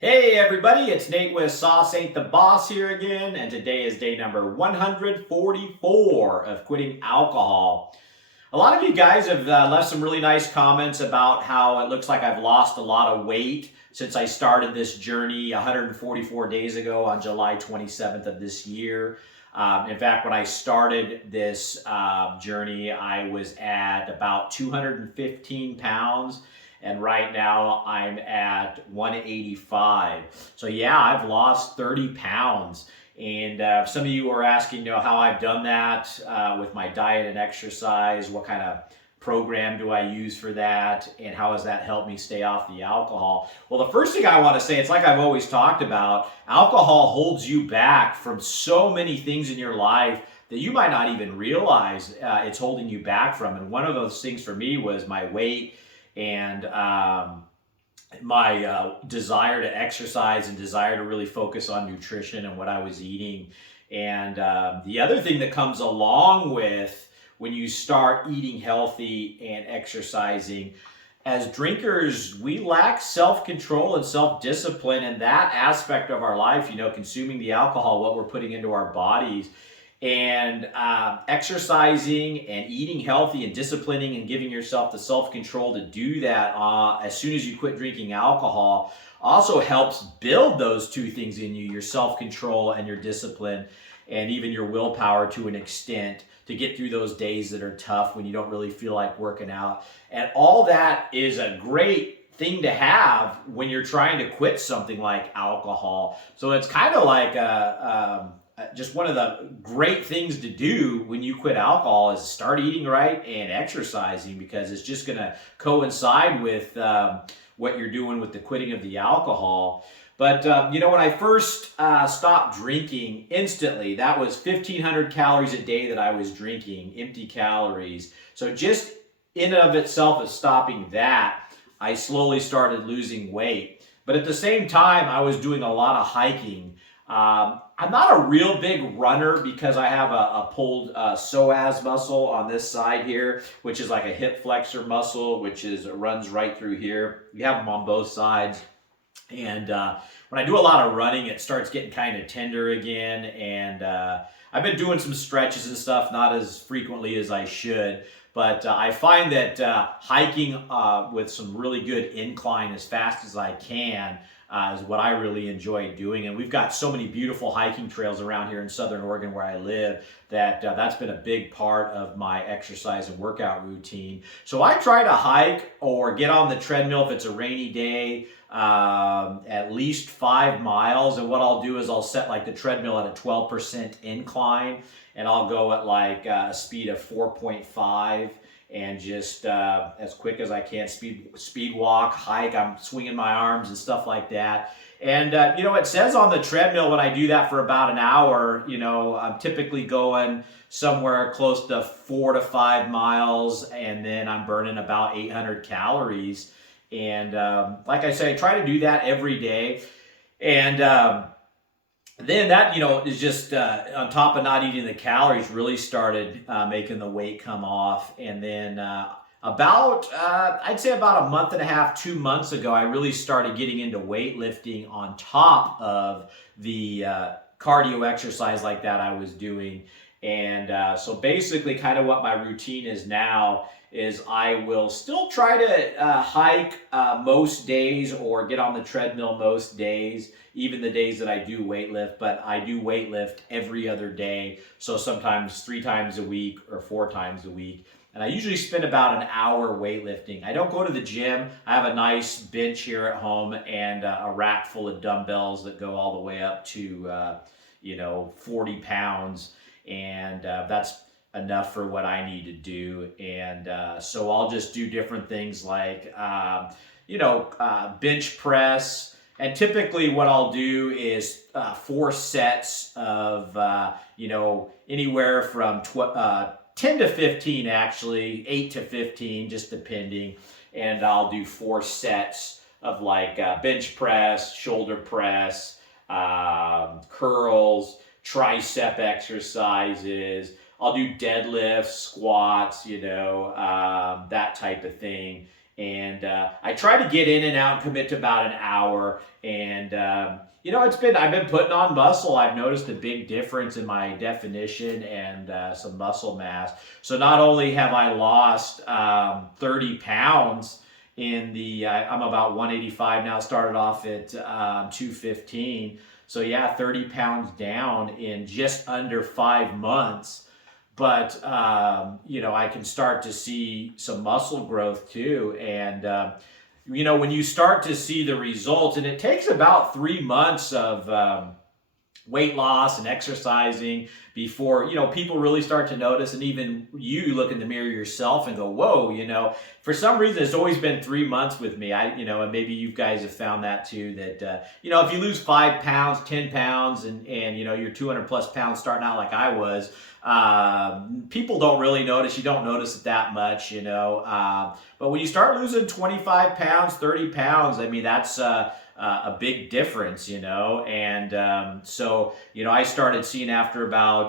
Hey everybody, it's Nate with Sauce Ain't the Boss here again, and today is day number 144 of quitting alcohol. A lot of you guys have left some really nice comments about how it looks like I've lost a lot of weight since I started this journey 144 days ago on July 27th of this year. In fact, when I started this journey, I was at about 215 pounds. And right now I'm at 185. So yeah, I've lost 30 pounds. And some of you are asking, how I've done that with my diet and exercise. What kind of program do I use for that? And how has that helped me stay off the alcohol? Well, the first thing I want to say, it's like I've always talked about, alcohol holds you back from so many things in your life that you might not even realize it's holding you back from. And one of those things for me was my weight and my desire to exercise and desire to really focus on nutrition and what I was eating. And the other thing that comes along with when you start eating healthy and exercising, as drinkers, we lack self-control and self-discipline in that aspect of our life, consuming the alcohol, what we're putting into our bodies. And exercising and eating healthy and disciplining and giving yourself the self-control to do that as soon as you quit drinking alcohol also helps build those two things in you, your self-control and your discipline, and even your willpower to an extent to get through those days that are tough when you don't really feel like working out. And all that is a great thing to have when you're trying to quit something like alcohol. So it's kind of like just one of the great things to do when you quit alcohol is start eating right and exercising, because it's just going to coincide with what you're doing with the quitting of the alcohol. But when I first stopped drinking, instantly, that was 1,500 calories a day that I was drinking, empty calories. So just in and of itself of stopping that, I slowly started losing weight. But at the same time, I was doing a lot of hiking. I'm not a real big runner because I have a pulled psoas muscle on this side here, which is like a hip flexor muscle, which runs right through here. You have them on both sides. And when I do a lot of running, it starts getting kind of tender again. And I've been doing some stretches and stuff, not as frequently as I should. But I find that hiking with some really good incline as fast as I can is what I really enjoy doing. And we've got so many beautiful hiking trails around here in Southern Oregon where I live that that's been a big part of my exercise and workout routine. So I try to hike or get on the treadmill if it's a rainy day, at least 5 miles. And what I'll do is I'll set like the treadmill at a 12% incline, and I'll go at like a speed of 4.5 and just as quick as I can, speed walk, hike. I'm swinging my arms and stuff like that. And it says on the treadmill when I do that for about an hour, I'm typically going somewhere close to 4 to 5 miles, and then I'm burning about 800 calories. And like I say, I try to do that every day. And then that, is just on top of not eating the calories, really started making the weight come off. And then I'd say about a month and a half, 2 months ago, I really started getting into weightlifting on top of the cardio exercise like that I was doing. And so basically kind of what my routine is now is I will still try to hike most days or get on the treadmill most days, even the days that I do weightlift, but I do weightlift every other day. So sometimes 3 times a week or 4 times a week. And I usually spend about an hour weightlifting. I don't go to the gym. I have a nice bench here at home and a rack full of dumbbells that go all the way up to, 40 pounds. And that's enough for what I need to do. And so I'll just do different things like, bench press. And typically what I'll do is 4 sets of, anywhere from 10 to 15, actually, 8 to 15, just depending. And I'll do 4 sets of like bench press, shoulder press, curls, tricep exercises. I'll do deadlifts, squats, that type of thing. And I try to get in and out and commit to about an hour. And I've been putting on muscle. I've noticed a big difference in my definition and some muscle mass. So not only have I lost 30 pounds I'm about 185 now, started off at 215. So yeah, 30 pounds down in just under 5 months. But, I can start to see some muscle growth too. And, when you start to see the results, and it takes about 3 months of weight loss and exercising before people really start to notice, and even you look in the mirror yourself and go, whoa, for some reason it's always been 3 months with me. And maybe you guys have found that too, that if you lose 5 pounds, 10 pounds, and you're 200 plus pounds starting out like I was, people don't really notice. You don't notice it that much, but when you start losing 25 pounds, 30 pounds, I mean, that's a big difference, and so I started seeing after about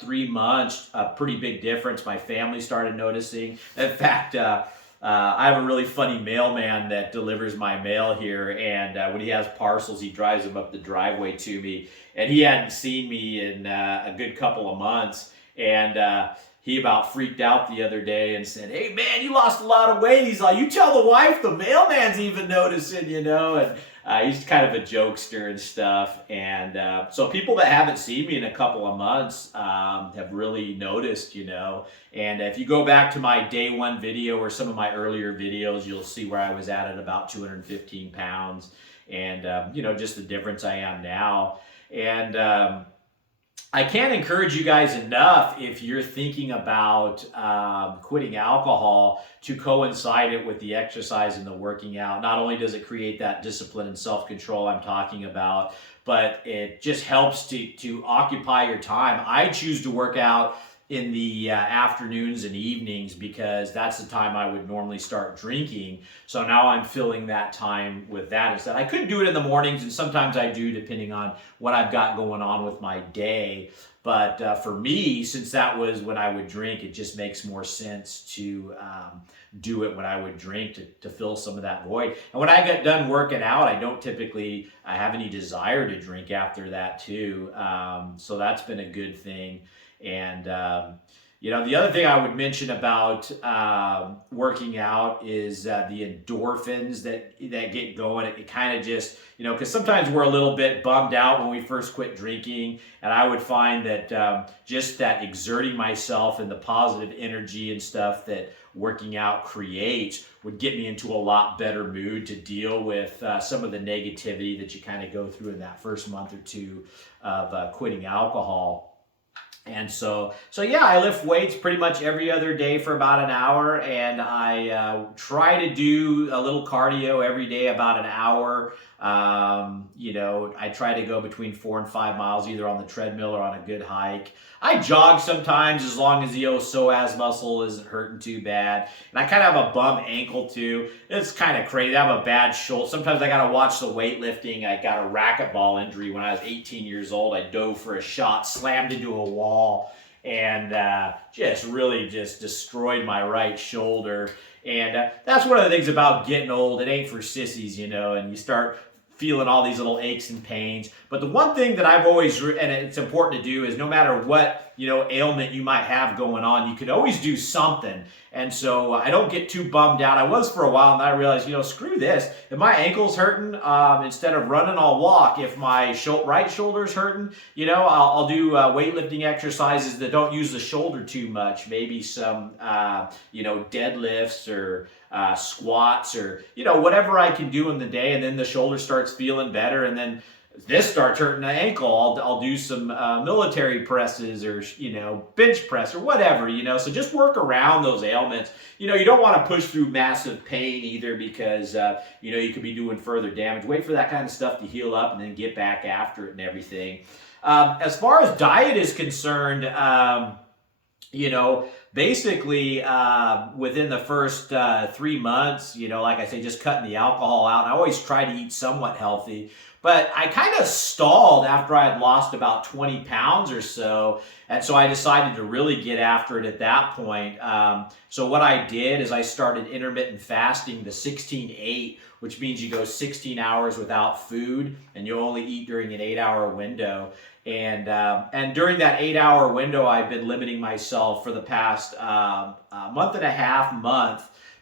3 months a pretty big difference. My family started noticing. In fact, I have a really funny mailman that delivers my mail here, and when he has parcels, he drives them up the driveway to me, and he hadn't seen me in a good couple of months, and he about freaked out the other day and said, "Hey man, you lost a lot of weight." He's like, "You tell the wife the mailman's even noticing, and he's kind of a jokester and stuff. And so people that haven't seen me in a couple of months have really noticed, And if you go back to my day one video or some of my earlier videos, you'll see where I was at about 215 pounds. And, just the difference I am now. And I can't encourage you guys enough, if you're thinking about quitting alcohol, to coincide it with the exercise and the working out. Not only does it create that discipline and self-control I'm talking about, but it just helps to occupy your time. I choose to work out in the afternoons and evenings because that's the time I would normally start drinking. So now I'm filling that time with that instead. I could do it in the mornings, and sometimes I do depending on what I've got going on with my day. But for me, since that was when I would drink, it just makes more sense to do it when I would drink to fill some of that void. And when I get done working out, I don't typically have any desire to drink after that too. So that's been a good thing. And, the other thing I would mention about working out is the endorphins that get going. It kind of just, because sometimes we're a little bit bummed out when we first quit drinking. And I would find that just that exerting myself and the positive energy and stuff that working out creates would get me into a lot better mood to deal with some of the negativity that you kind of go through in that first month or two of quitting alcohol. And so yeah, I lift weights pretty much every other day for about an hour, and I try to do a little cardio every day, about an hour. I try to go between 4 and 5 miles, either on the treadmill or on a good hike. I jog sometimes, as long as the psoas muscle isn't hurting too bad. And I kind of have a bum ankle too. It's kind of crazy. I have a bad shoulder. Sometimes I got to watch the weightlifting. I got a racquetball injury when I was 18 years old. I dove for a shot, slammed into a wall, and just destroyed my right shoulder. And that's one of the things about getting old. It ain't for sissies, and you start feeling all these little aches and pains. But the one thing that I've always, and it's important to do, is no matter what, ailment you might have going on, you can always do something. And so I don't get too bummed out. I was for a while, and then I realized, screw this. If my ankle's hurting, instead of running, I'll walk. If my right shoulder's hurting, I'll do weightlifting exercises that don't use the shoulder too much. Maybe some, deadlifts or squats or, whatever I can do in the day. And then the shoulder starts feeling better. And then this starts hurting the ankle. I'll do some military presses or, bench press or whatever, So just work around those ailments. You don't want to push through massive pain either, because, you could be doing further damage. Wait for that kind of stuff to heal up and then get back after it and everything. As far as diet is concerned, basically within the first 3 months, like I say, just cutting the alcohol out. And I always try to eat somewhat healthy. But I kind of stalled after I had lost about 20 pounds or so. And so I decided to really get after it at that point. So what I did is I started intermittent fasting, the 16-8, which means you go 16 hours without food and you only eat during an 8-hour window. And during that 8-hour window, I've been limiting myself for the past month and a half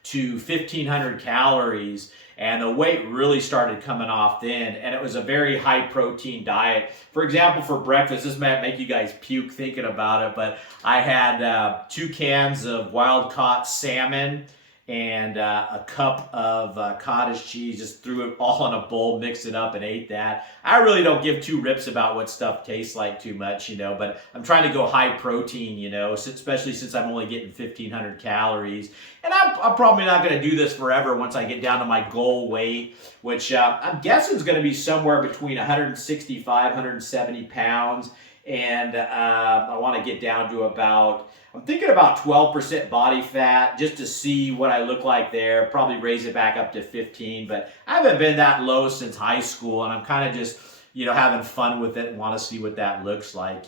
to 1,500 calories. And the weight really started coming off then. And it was a very high protein diet. For example, for breakfast, this might make you guys puke thinking about it, but I had 2 cans of wild caught salmon and a cup of cottage cheese. Just threw it all in a bowl, mixed it up, and ate that. I really don't give 2 rips about what stuff tastes like too much, but I'm trying to go high protein, especially since I'm only getting 1,500 calories. And I'm probably not going to do this forever once I get down to my goal weight, which I'm guessing is going to be somewhere between 165, 170 pounds. And I want to get down to I'm thinking about 12% body fat just to see what I look like there. Probably raise it back up to 15, but I haven't been that low since high school, and I'm kind of just, having fun with it and want to see what that looks like,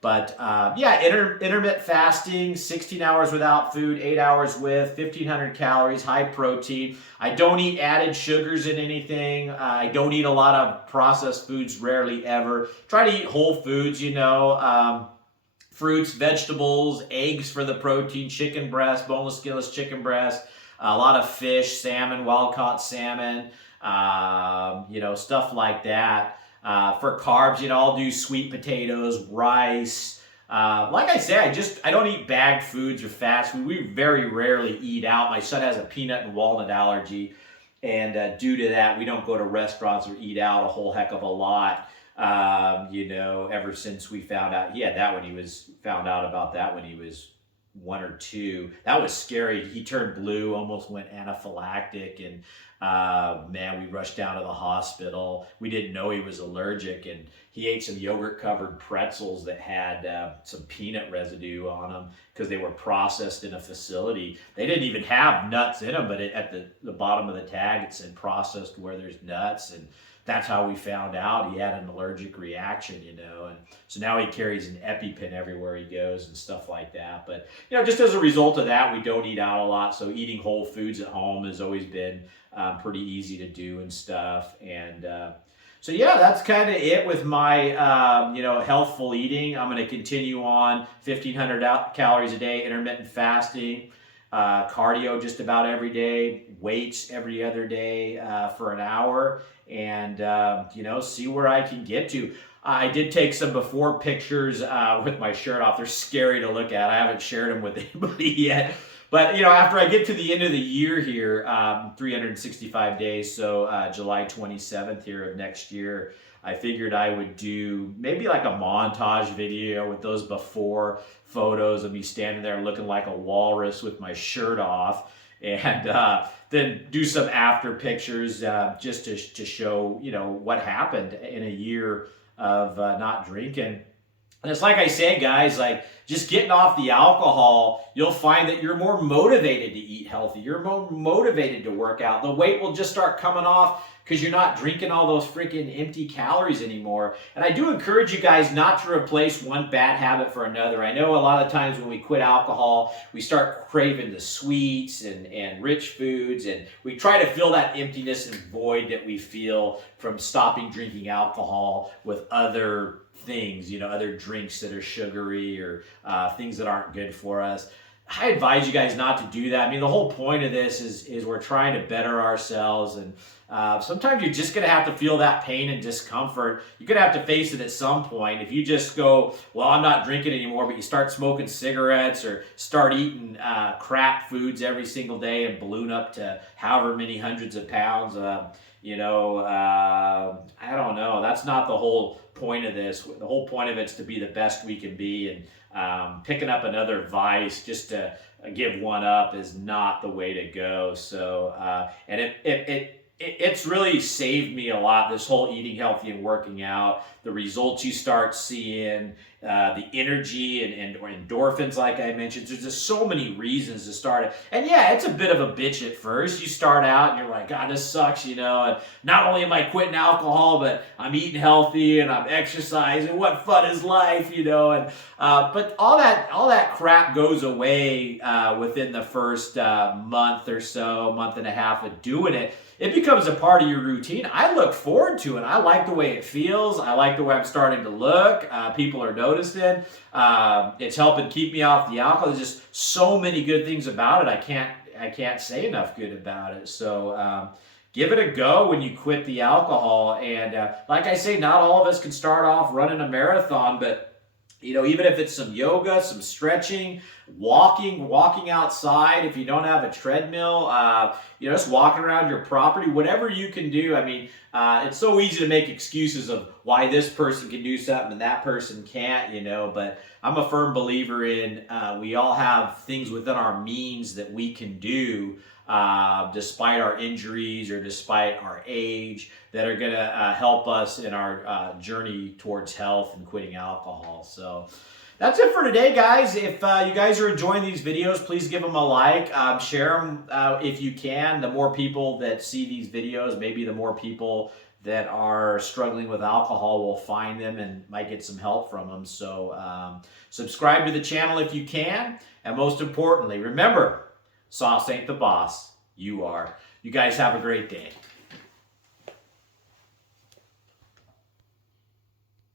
But intermittent fasting, 16 hours without food, 8 hours with, 1,500 calories, high protein. I don't eat added sugars in anything. I don't eat a lot of processed foods, rarely ever. Try to eat whole foods, fruits, vegetables, eggs for the protein, chicken breast, boneless, skinless chicken breast, a lot of fish, salmon, wild-caught salmon, stuff like that. For carbs, I'll do sweet potatoes, rice. Like I say, I don't eat bagged foods or fast food. We very rarely eat out. My son has a peanut and walnut allergy, and due to that, we don't go to restaurants or eat out a whole heck of a lot. Ever since we found out he had that when he was 1 or 2. That was scary. He turned blue, almost went anaphylactic, and man, we rushed down to the hospital. We didn't know he was allergic, and he ate some yogurt covered pretzels that had some peanut residue on them because they were processed in a facility. They didn't even have nuts in them, but at the bottom of the tag it said processed where there's nuts, and that's how we found out he had an allergic reaction, and so now he carries an EpiPen everywhere he goes and stuff like that. But, just as a result of that, we don't eat out a lot. So eating whole foods at home has always been pretty easy to do and stuff. And so, yeah, that's kind of it with my, healthful eating. I'm going to continue on 1,500 calories a day, intermittent fasting, cardio just about every day, weights every other day for an hour, and see where I can get to. I did take some before pictures with my shirt off. They're scary to look at. I haven't shared them with anybody yet. But, after I get to the end of the year here, 365 days, so July 27th here of next year, I figured I would do maybe like a montage video with those before photos of me standing there looking like a walrus with my shirt off, and then do some after pictures just to show, what happened in a year of not drinking. And it's like I say, guys, like just getting off the alcohol, you'll find that you're more motivated to eat healthy. You're more motivated to work out. The weight will just start coming off because you're not drinking all those freaking empty calories anymore. And I do encourage you guys not to replace one bad habit for another. I know a lot of times when we quit alcohol, we start craving the sweets and rich foods, and we try to fill that emptiness and void that we feel from stopping drinking alcohol with other things, other drinks that are sugary or things that aren't good for us. I advise you guys not to do that. I mean, the whole point of this is we're trying to better ourselves, and sometimes you're just going to have to feel that pain and discomfort. You're going to have to face it at some point. If you just go, well, I'm not drinking anymore, but you start smoking cigarettes or start eating crap foods every single day and balloon up to however many hundreds of pounds, I don't know. That's not the whole point of this. The whole point of it's to be the best we can be, and picking up another vice just to give one up is not the way to go. So, and it's really saved me a lot, this whole eating healthy and working out, the results you start seeing, the energy and or endorphins, like I mentioned. There's just so many reasons to start it. And yeah, it's a bit of a bitch at first. You start out and you're like, God, this sucks, you know. And not only am I quitting alcohol, but I'm eating healthy and I'm exercising. What fun is life, you know? And but all that crap goes away within the first month or so, month and a half of doing it. It becomes a part of your routine. I look forward to it. I like the way it feels. I like the way I'm starting to look. People are noticing. It's helping keep me off the alcohol. There's just so many good things about it. I can't say enough good about it. So give it a go when you quit the alcohol. And like I say, not all of us can start off running a marathon, but you know, even if it's some yoga, some stretching, walking outside, if you don't have a treadmill, you know, just walking around your property, whatever you can do. I mean, it's so easy to make excuses of why this person can do something and that person can't, you know, but I'm a firm believer in we all have things within our means that we can do despite our injuries or despite our age that are going to help us in our journey towards health and quitting alcohol. So that's it for today, guys. If you guys are enjoying these videos, please give them a like. Share them if you can. The more people that see these videos, maybe the more people that are struggling with alcohol will find them and might get some help from them. So subscribe to the channel if you can. And most importantly, remember, sauce ain't the boss. You are. You guys have a great day.